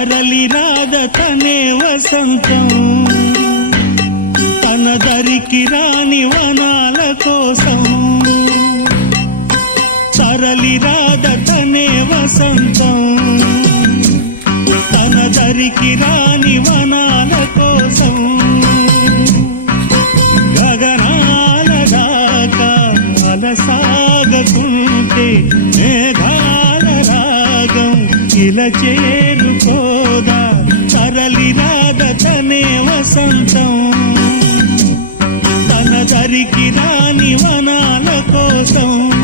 తరలి రాద తనే వసంతం తన దరికి రాని వనాల కోసం తరలి రాద తనే వసంతం తన దరికి రాని వనాల కోసం గగనాల దాకా అలసాగకుంటే మేఘాల రాగం ఇలా చేరుకోదా తరలి రాద తనే వసంతం తన దరికి రాని వనాల కోసం